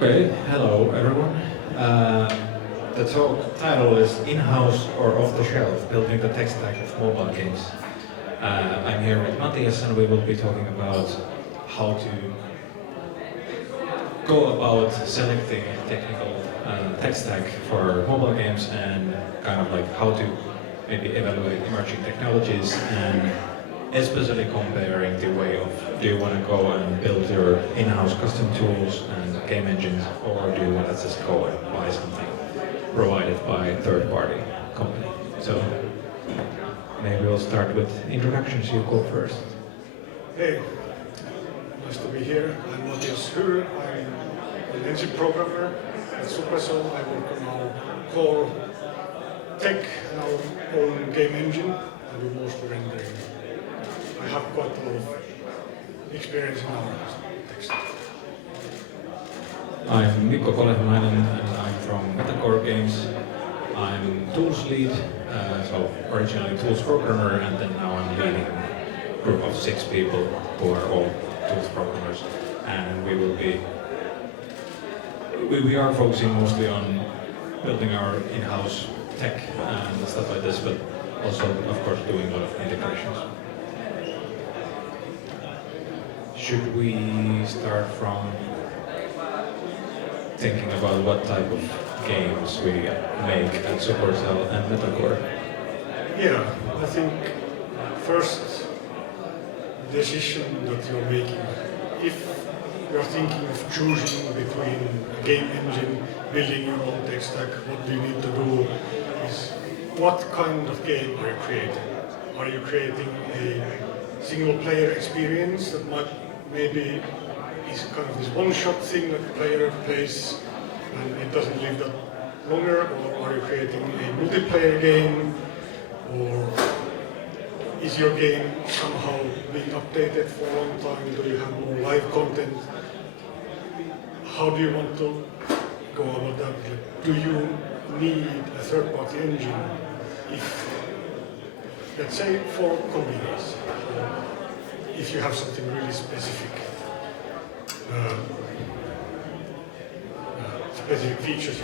Okay, hello everyone. The talk title is In-House or Off-the-Shelf, Building the Tech Stack of Mobile Games. I'm here with Matthias and we will be talking about how to go about selecting technical tech stack for mobile games and kind of like how to maybe evaluate emerging technologies and especially comparing the way of do you want to go and build your in-house custom tools and game engines or do you want to just go and buy something provided by a third-party company. So maybe we'll start with introductions. You go first. Hey, nice to be here. I'm Matthias. I'm an engine programmer at Supercell. I work on our core tech and our own game engine. I do mostly rendering. I have quite a lot of experience in our tech stack. I'm Mikko Kolehmainen and I'm from Metacore Games. I'm tools lead, so originally tools programmer, and then now I'm leading a group of 6 people who are all tools programmers. And we are focusing mostly on building our in-house tech and stuff like this, but also, of course, doing a lot of integrations. Should we start from thinking about what type of games we make at Supercell and Metacore? Yeah, I think first decision that you're making, if you're thinking of choosing between a game engine, building your own tech stack, what do you need to do is what kind of game are you creating? Are you creating a single player experience that maybe is kind of this one-shot thing that the player plays and it doesn't live that longer, or are you creating a multiplayer game, or is your game somehow being updated for a long time? Do you have more live content? How do you want to go about that? Do you need a third-party engine if, let's say, for convenience? If you have something really specific, specific features.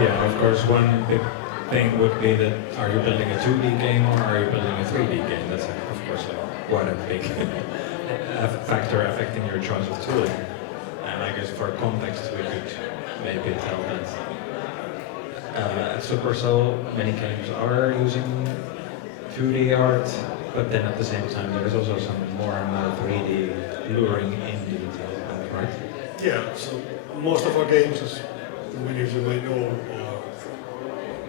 Yeah, of course, one big thing would be that are you building a 2D game or are you building a 3D game? That's of course quite a big factor affecting your choice of tooling. And I guess for context we could maybe tell that at Supercell many games are using 2D art, but then at the same time there's also some more and more 3D luring in detail, right? Yeah, so most of our games, as many of you may know,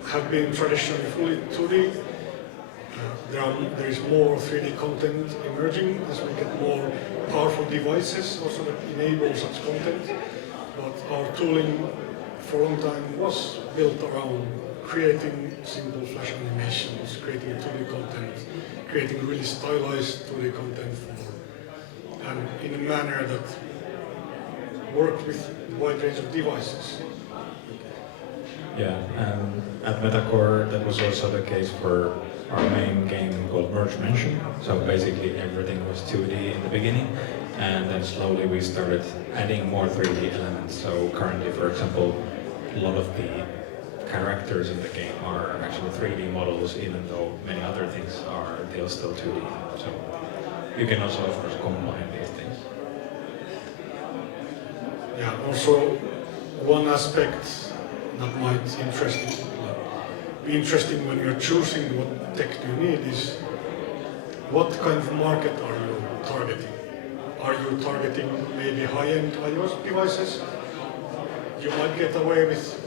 have been traditionally fully 2D. There is more 3D content emerging as we get more powerful devices also that enable such content. But our tooling for a long time was built around creating simple flash animations, creating 2D content, creating really stylized 2D content and in a manner that worked with a wide range of devices. Yeah, and at Metacore that was also the case for our main game called Merge Mansion. So basically everything was 2D in the beginning, and then slowly we started adding more 3D elements. So currently, for example, a lot of the characters in the game are actually 3D models, even though many other things are still 2D. So you can also, of course, combine these things. Yeah, also one aspect that might be interesting when you're choosing what tech do you need is what kind of market are you targeting? Are you targeting maybe high-end iOS devices? You might get away with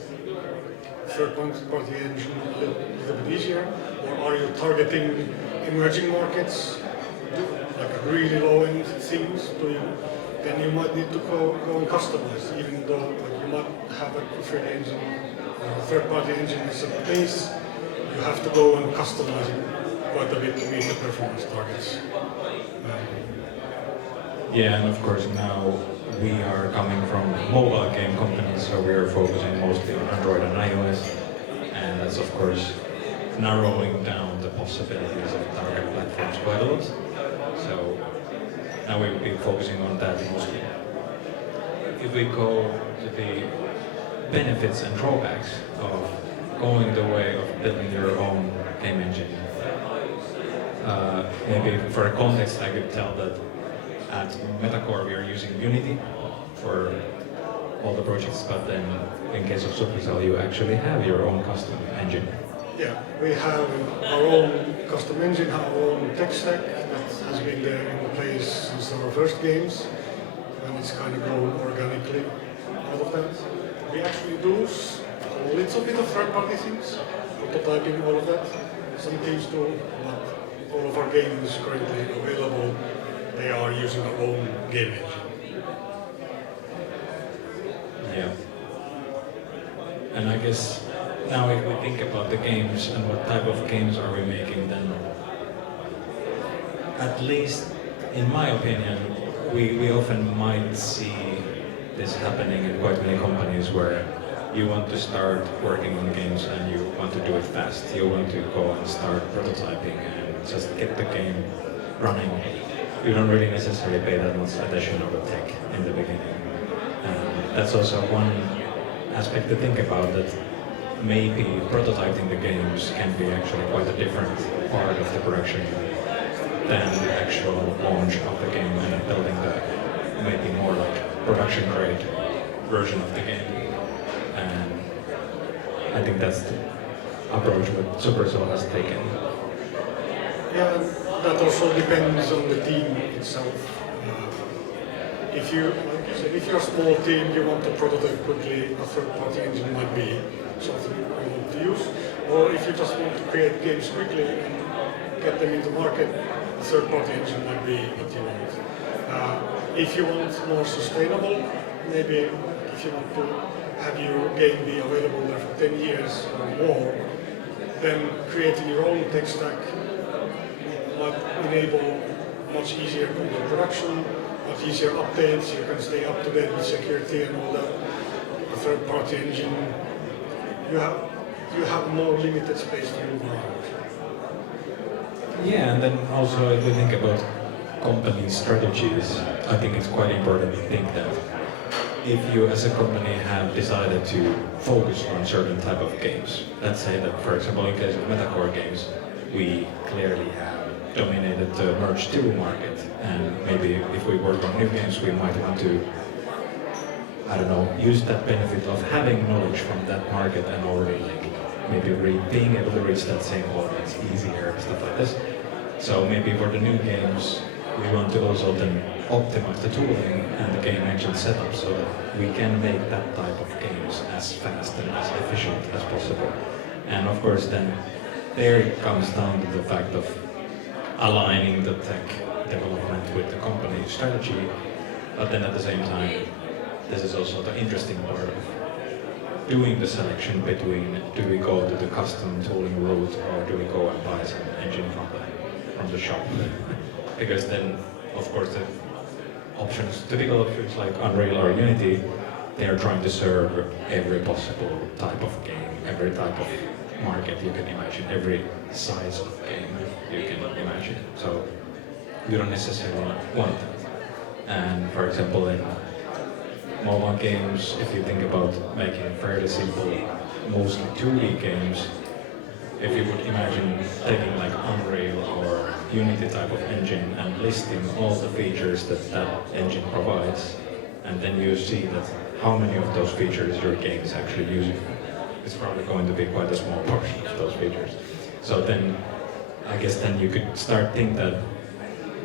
third-party engine a little bit easier, or are you targeting emerging markets, like really low-end things? Then you might need to go and customize, even though you might have a 3D engine, third-party engine as a base. You have to go and customize it quite a bit to meet the performance targets. Yeah, and of course now we are coming from mobile game companies, so we are focusing mostly on Android and iOS, and that's of course narrowing down the possibilities of target platforms quite a lot. So now we've been focusing on that mostly. if we go to the benefits and drawbacks of going the way of building your own game engine, maybe for a context, I could tell that at Metacore we are using Unity for all the projects, but then in case of Supercell, you actually have your own custom engine. Yeah, we have our own custom engine, our own tech stack that has been there in place since our first games, and it's kind of grown organically out of that. We actually do a little bit of third-party things, prototyping, all of that. Some teams do, but all of our games currently available, they are using our own game engine. Yeah. And I guess now if we think about the games and what type of games are we making, then at least in my opinion, we often might see this happening in quite many companies where you want to start working on games and you want to do it fast. You want to go and start prototyping and just get the game running. You don't really necessarily pay that much attention over tech in the beginning. That's also one aspect to think about, that maybe prototyping the games can be actually quite a different part of the production than the actual launch of the game and building the maybe more like production grade version of the game. And I think that's the approach that Supercell has taken. Yeah, and that also depends on the team itself. If you, like you said, if you're a small team, you want to prototype quickly, a third-party engine might be something you want to use. Or if you just want to create games quickly and get them into market, a third-party engine might be what you want. If you want more sustainable, maybe if you want to have your game be available there for 10 years or more, then creating your own tech stack might enable much easier content production, much easier updates. You can stay up to date with security and all that. A third-party engine, you have more limited space to move around. Yeah, and then also if you think about company strategies, I think it's quite important to think that if you as a company have decided to focus on certain type of games, let's say that for example in case of Metacore games, we clearly have dominated the Merge 2 market, and maybe if we work on new games we might want to, I don't know, use that benefit of having knowledge from that market and already like maybe being able to reach that same audience easier and stuff like this. So maybe for the new games we want to also then optimize the tooling and the game engine setup so that we can make that type of games as fast and as efficient as possible. And of course then there it comes down to the fact of aligning the tech development with the company strategy, but then at the same time this is also the interesting part of doing the selection between do we go to the custom tooling route or do we go and buy some engine from the shop. Because then, of course, the options to developers like Unreal or Unity, they are trying to serve every possible type of game, every type of market you can imagine, every size of game you can imagine. So you don't necessarily want that. And for example, in mobile games, if you think about making fairly simple, mostly 2D games, if you would imagine taking like Unreal or Unity type of engine and listing all the features that that engine provides, and then you see that how many of those features your game is actually using, it's probably going to be quite a small portion of those features. So then, I guess then you could start thinking that,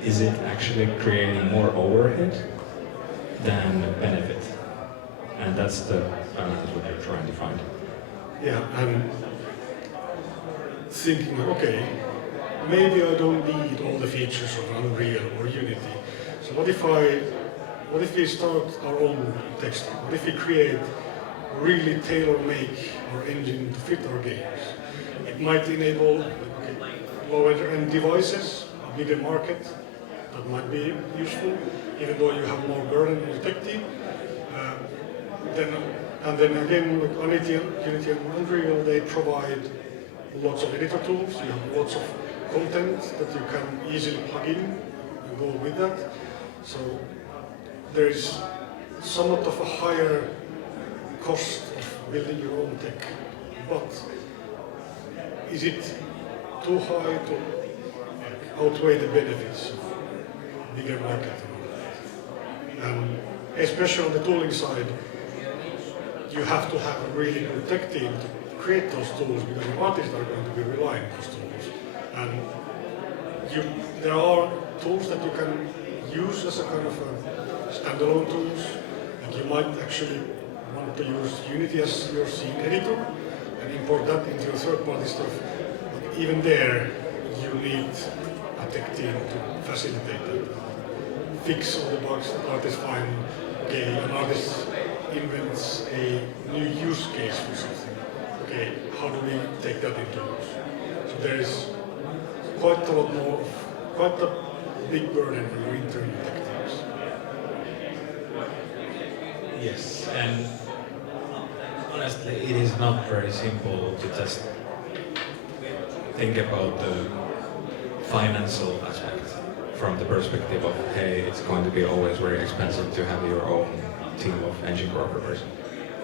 is it actually creating more overhead than benefit? And that's the balance what you're trying to find. Yeah, and thinking, okay, maybe I don't need all the features of Unreal or Unity. So what if we start our own tech stack? What if we create really tailor-make our engine to fit our games? It might enable lower-end devices, a bigger market. That might be useful, even though you have more burden on the tech team. Then again, with Unity and Unreal, they provide lots of editor tools. You have lots of content that you can easily plug in and go with that. So there is somewhat of a higher cost of building your own tech, but is it too high to outweigh the benefits of bigger market? And especially on the tooling side, you have to have a really good tech team to create those tools because the artists are going to be relying on those tools. And there are tools that you can use as a kind of a standalone tools. Like you might actually want to use Unity as your scene editor and import that into your third-party stuff. But even there, you need a tech team to facilitate that. Fix all the bugs that artists find. Okay, an artist invents a new use case for something. Okay, how do we take that into use? So there is quite a lot more, quite a big burden on your internal tech teams. Yes, and honestly, it is not very simple to just think about the financial aspect from the perspective of, hey, it's going to be always very expensive to have your own team of engine programmers.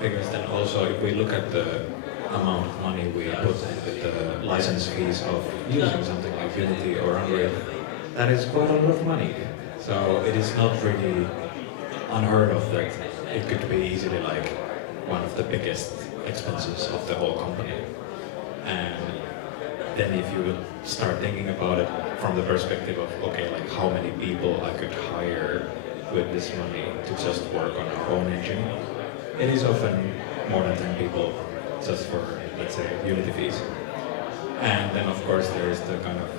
Because then also, if we look at the amount of money we put into the license fees of using something like Unity or Unreal, that is quite a lot of money. So it is not really unheard of that it could be easily like one of the biggest expenses of the whole company. And then if you start thinking about it from the perspective of, okay, like how many people I could hire with this money to just work on our own engine, it is often more than 10 people just for, let's say, Unity fees. And then of course there is the kind of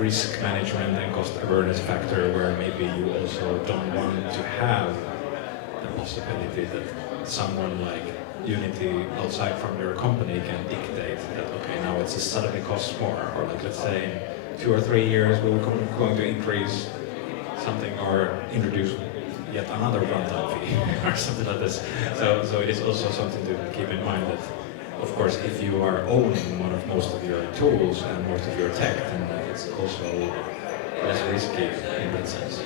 risk management and cost awareness factor where maybe you also don't want to have the possibility that someone like Unity outside from your company can dictate that, okay, now it's suddenly costs more, or like let's say in 2 or 3 years we're going to increase something or introduce yet another runtime fee or something like this. So it is also something to keep in mind that, of course, if you are owning most of your tools and most of your tech, then it's also less risky in that sense.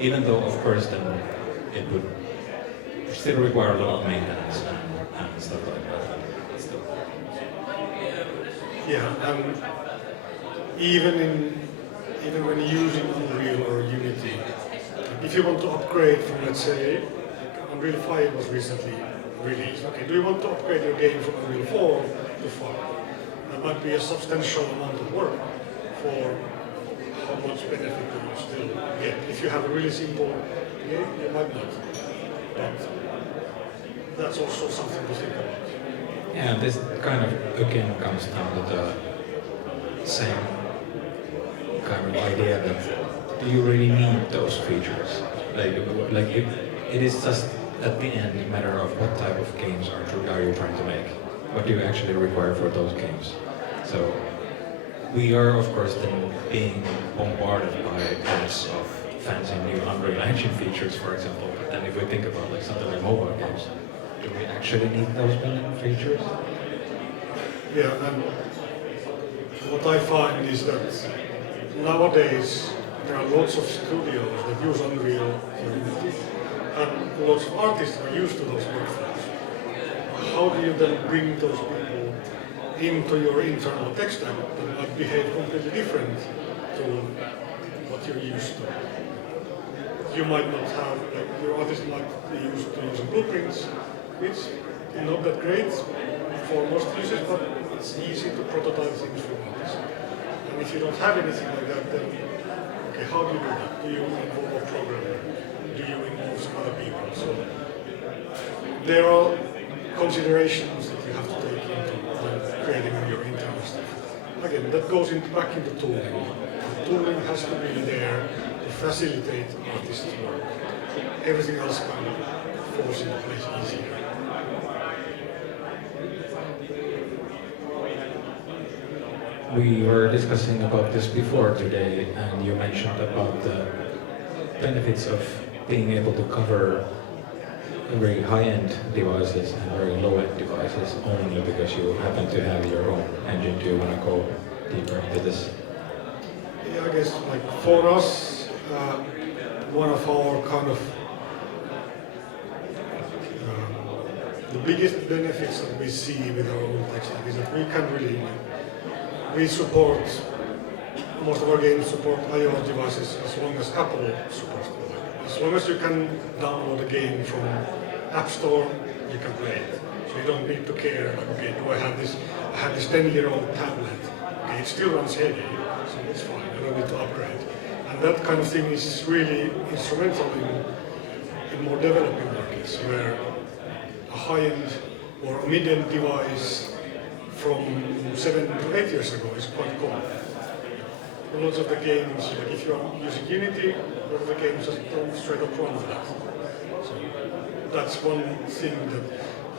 Even though, of course, then it would still require a lot of maintenance and stuff like that. Still. Yeah, and even when using Unreal or Unity, if you want to upgrade from, let's say, Unreal 5 was recently released. Okay, do you want to upgrade your game from Unreal 4 to 5? That might be a substantial amount of work for how much benefit do you still get. If you have a really simple game, you might not. But that's also something to think about. Yeah, this kind of again comes down to the same kind of idea that do you really need those features? Like it is just at the end a matter of what type of games are you trying to make? What do you actually require for those games? So we are of course then being bombarded by ads of fancy new Unreal Engine features, for example. But then if we think about like something like mobile games, do we actually need those million features? Yeah, and what I find is that nowadays there are lots of studios that use Unreal or Unity, and lots of artists are used to those workflows. How do you then bring those people into your internal tech stack that might behave completely different to what you're used to? You might not have, like, your artist might be used to using blueprints, which is not that great for most users, but it's easy to prototype things for artists. And if you don't have anything like that, then okay, how do you do that? Do you involve a programmer? Do you involve some other people? So there are considerations that you have to take into when creating your internal stuff. Again, that goes back into tooling. The tooling has to be there to facilitate artists' work. Everything else kind of falls into place easier. We were discussing about this before today, and you mentioned about the benefits of being able to cover very high-end devices and very low-end devices only because you happen to have your own engine. Do you want to go deeper into this? Yeah, I guess like for us, one of our kind of the biggest benefits that we see with our own tech stack is that we support, most of our games support iOS devices as long as Apple supports them. As long as you can download a game from App Store, you can play it. So you don't need to care, like, okay, do I have this 10-year-old tablet? Okay, it still runs heavy, so it's fine, I don't need to upgrade. And that kind of thing is really instrumental in more developing markets, where a high-end or a mid-end device from 7 to 8 years ago is quite common. Lots of the games, like if you're using Unity, a lot of the games just don't straight up run with that. So that's one thing that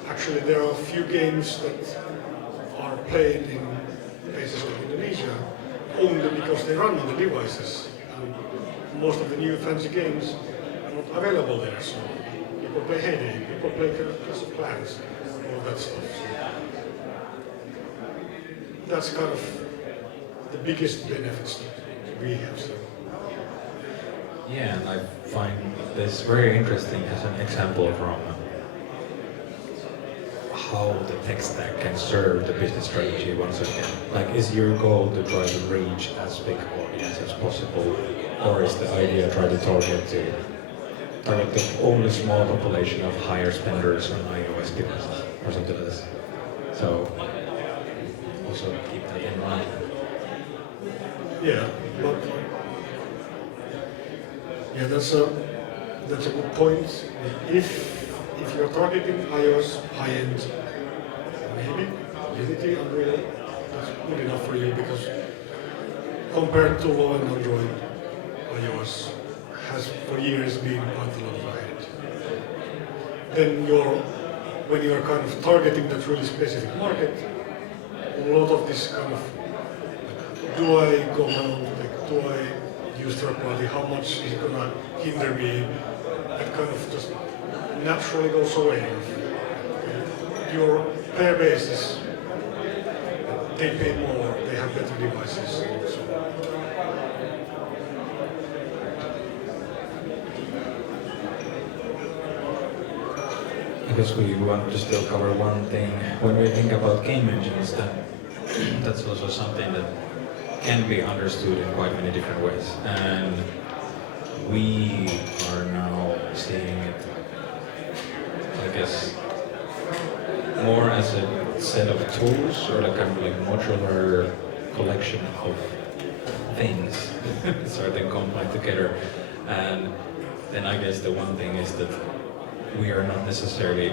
actually there are a few games that are played in places like Indonesia only because they run on the devices. And most of the new fancy games are not available there. So people play Heyday, people play Clash of Clans, all that stuff. So that's kind of the biggest benefits that we have seen. Yeah, and I find this very interesting as an example from how the tech stack can serve the business strategy once again. Like, is your goal to try to reach as big audience as possible, or is the idea try to target the only small population of higher spenders on iOS devices or something like this? So also keep that in mind. Yeah, but yeah, that's a good point. If you're targeting iOS high-end, maybe Unity, Unreal, that's good enough for you, because compared to low-end Android, iOS has for years been quite a lot ahead. Then when you're kind of targeting that really specific market, a lot of this kind of, do I go my own tech? Do I use third party? How much is it gonna hinder me? That kind of just naturally goes away. Your player base is, they pay more, they have better devices. So. I guess we want to still cover one thing. When we think about game engines, that's also something that can be understood in quite many different ways. And we are now seeing it, I guess, more as a set of tools, or like kind of like modular collection of things, so they combine together. And then I guess the one thing is that we are not necessarily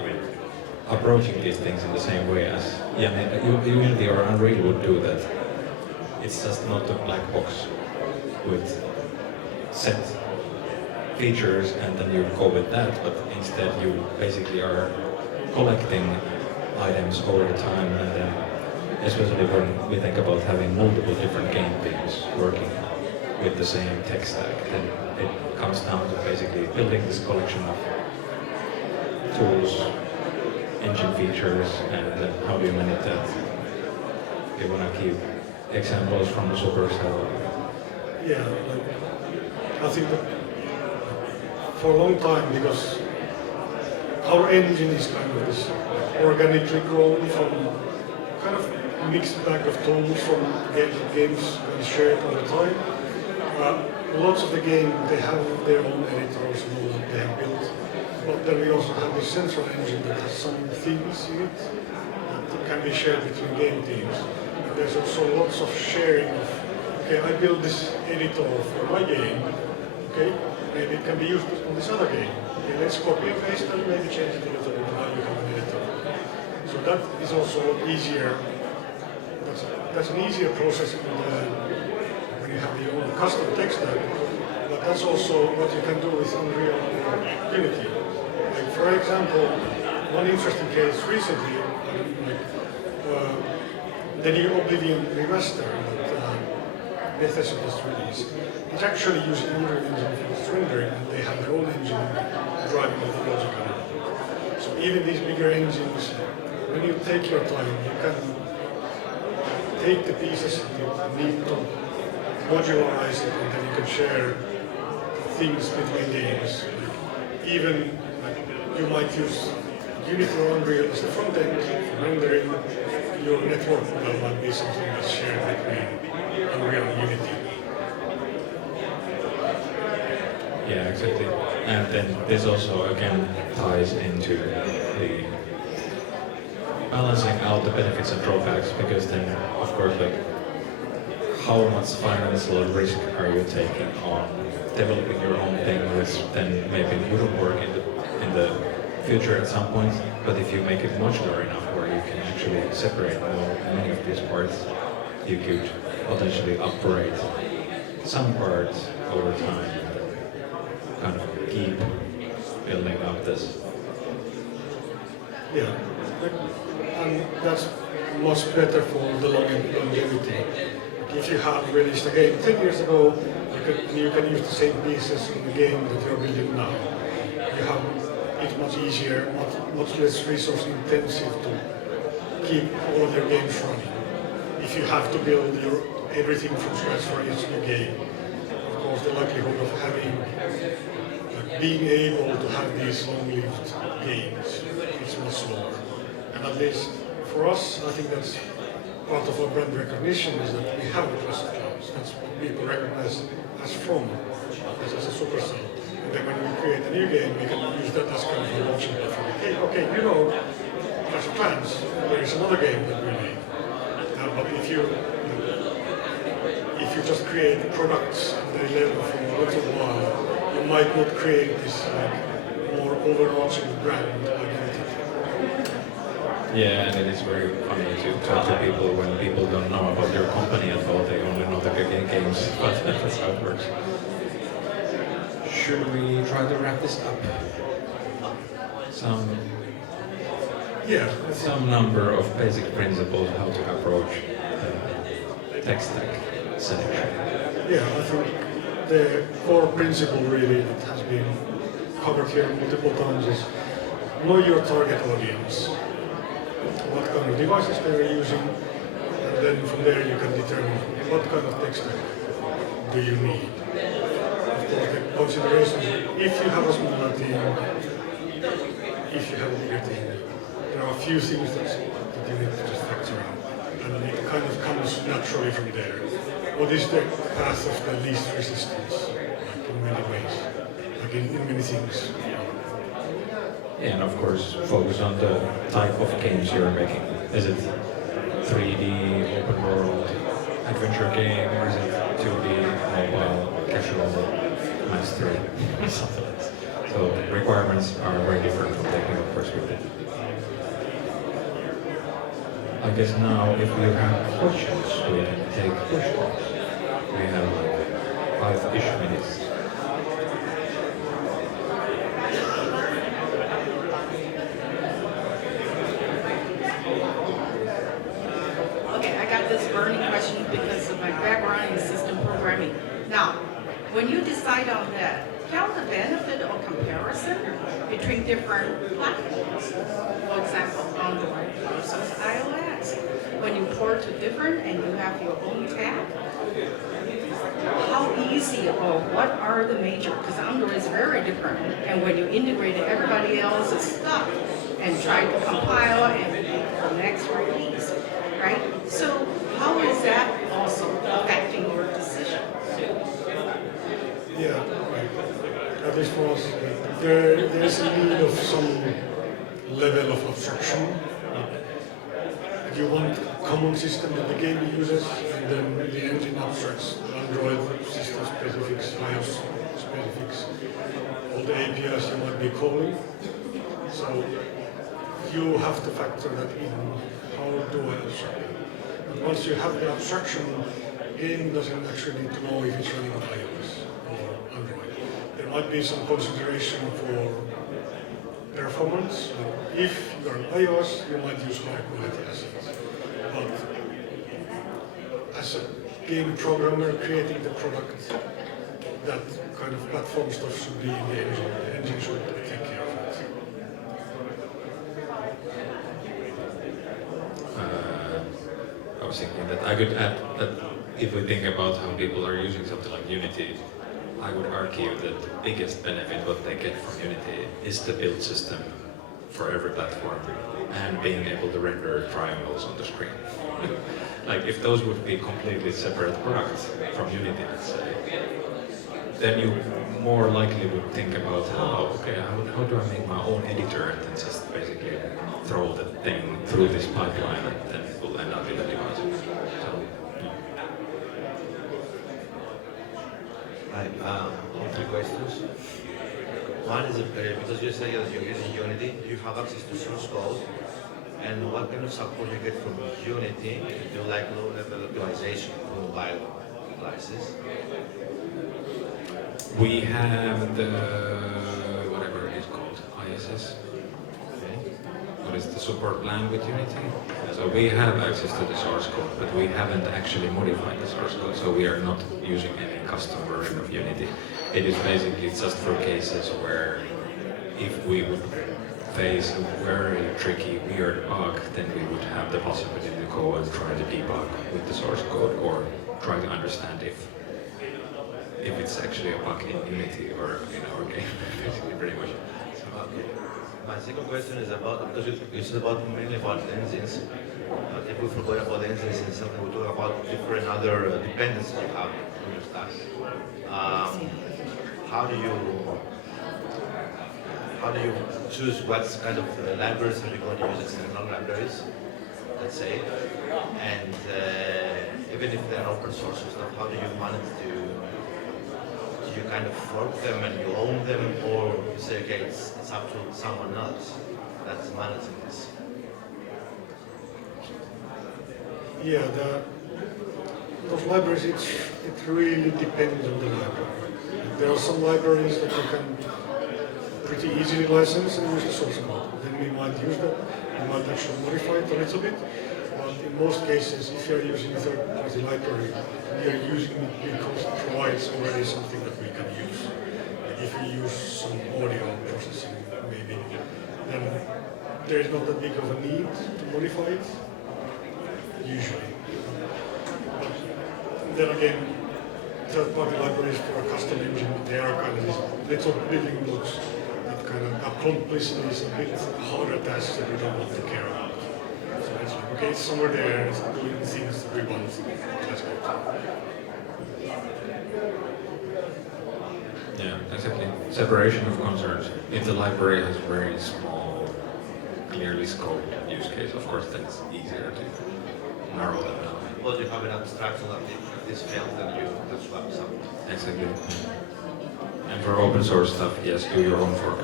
approaching these things in the same way as Unity or Unreal would do that. It's just not a black box with set features and then you go with that, but instead you basically are collecting items over the time, and then especially when we think about having multiple different game teams working with the same tech stack, then it comes down to basically building this collection of tools, engine features, and then how do you manage that? You want to keep examples from Supercell. Yeah, like, I think that for a long time, because our engine is kind of this organically grown from kind of mixed bag of tools from games kind of shared over time. Lots of the game, they have their own editors that they have built, but then we also have this central engine that has some themes in it that can be shared between game teams. There's also lots of sharing of, okay, I built this editor for my game, okay, maybe it can be used on this other game. Okay, let's copy and paste and maybe change it a little bit, now you have an editor. So that is also easier, that's an easier process when you have your own custom tech stack, but that's also what you can do with Unreal or Unity. Like, for example, one interesting case recently, the new Oblivion remaster that Bethesda just released, it's actually using Unreal Engine for its rendering, and they have their own engine driving the logic on it. So even these bigger engines, when you take your time, you can take the pieces you need to modularize it, and then you can share things between games. Even you might use Unity or Unreal as the front end for rendering, your network model might be something that's shared between Unreal and Unity. Yeah, exactly. And then this also again ties into the balancing out the benefits and drawbacks, because then of course like how much financial risk are you taking on developing your own thing, which then maybe wouldn't work in the future at some point, but if you make it modular enough where you can actually separate many of these parts, you could potentially upgrade some parts over time and kind of keep building up this. Yeah, and that's much better for the longevity. If you have released a game 10 years ago, you can use the same pieces in the game that you're building now. You have it's much easier, much less resource intensive to keep all of your games running. If you have to build everything from scratch for each new game, of course the likelihood of being able to have these long-lived games is much lower. And at least for us, I think that's part of our brand recognition, is that we have a trusted clouds. That's what people recognize us from, as a Supercell. And then when we create a new game, we can use that as kind of a launching platform. Hey, okay, Clash of Clans, there is another game that we made. But if you just create products and they live for a little while, you might not create this more overarching brand identity. Yeah, and it is very funny to talk to people when people don't know about your company at all. They only know the games, but that's how it works. Should we try to wrap this up? Some number of basic principles how to approach tech stack selection. Yeah, I think the core principle really that has been covered here multiple times is know your target audience, what kind of devices they're using, and then from there you can determine what kind of tech stack do you need. Of course, the considerations, if you have a smaller team, if you have a bigger team, there are a few things that you need to just factor out, and it kind of comes naturally from there. What is the path of the least resistance, like in many ways, like in many things? Yeah, and of course, focus on the type of games you're making. Is it 3D, open world, adventure game, or is it 2D, mobile, casual, mastery, something like that. So requirements are very different from technical perspective. I guess now, if you have questions, we can take questions. We have like 5-ish minutes. Okay, I got this burning question because of my background in system programming. Now, when you decide on that, count the benefit or comparison between different platforms. For example, Android versus iOS. When you port to different and you have your own tag, how easy or what are the major? Because Android is very different, and when you integrate everybody else's stuff and try to compile and the next release, right? So how is that also affecting your decision? Yeah, right. At least for us, there is a need of some level of abstraction. You want a common system that the game uses, and then the engine abstracts Android system specifics, iOS specifics, all the APIs you might be calling. So you have to factor that in. How do I abstract? And once you have the abstraction, the game doesn't actually need to know if it's running on iOS or Android. There might be some consideration for performance. If you're on iOS, you might use high quality assets. But as a game programmer creating the product, that kind of platform stuff should be in the engine. The engine should take care of it. I was thinking that I could add that if we think about how people are using something like Unity, I would argue that the biggest benefit what they get from Unity is the build system for every platform and being able to render triangles on the screen. Like if those would be completely separate products from Unity, let's say, then you more likely would think about how do I make my own editor and then just basically throw the thing through this pipeline and then it will end up in the device. So, Right, three questions. One is because you say that you're using Unity, you have access to source code, and what kind of support you get from Unity to do like low-level optimization for mobile devices? we have the whatever it is called, ISS. Okay. What is the support plan with Unity? So we have access to the source code, but we haven't actually modified the source code, so we are not using any custom version of Unity. It is basically just for cases where if we would face a very tricky, weird bug, then we would have the possibility to go and try to debug with the source code or try to understand if it's actually a bug in Unity or in our game, basically, pretty much. So, Okay. My second question is about, because you said about mainly about engines, but if we forgot about engines and something, we talk about different other dependencies you have on your stack. How do you choose what kind of libraries are you going to use, external libraries, let's say, and even if they're open source and stuff, how do you manage to, do you kind of fork them and you own them, or you say, okay, it's up to someone else that's managing this? Yeah, those libraries, it really depends on the library. There are some libraries that you can pretty easily license and use the source code. Then we might use that, we might actually modify it a little bit. But in most cases, if you're using a third-party library, we are using it because it provides already something that we can use. Like if we use some audio processing, maybe, then there is not that big of a need to modify it, usually. But then again, third-party libraries for a custom engine, they are kind of these little building blocks that kind of accomplish these a bit harder tasks that we don't want to care about. So it's like, okay, it's somewhere there, it's doing things that we want. That's good. yeah, exactly. Separation of concerns. If the library has a very small, clearly scoped use case, of course, then it's easier to narrow that down. Well, you have an abstraction that if this fails, then you can swap something. Exactly. And for open source stuff, yes, do your own fork.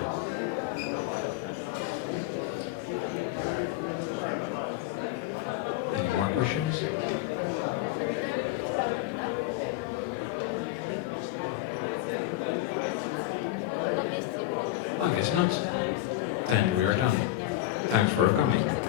Any more questions? I guess not. Then we are done. Thanks for coming.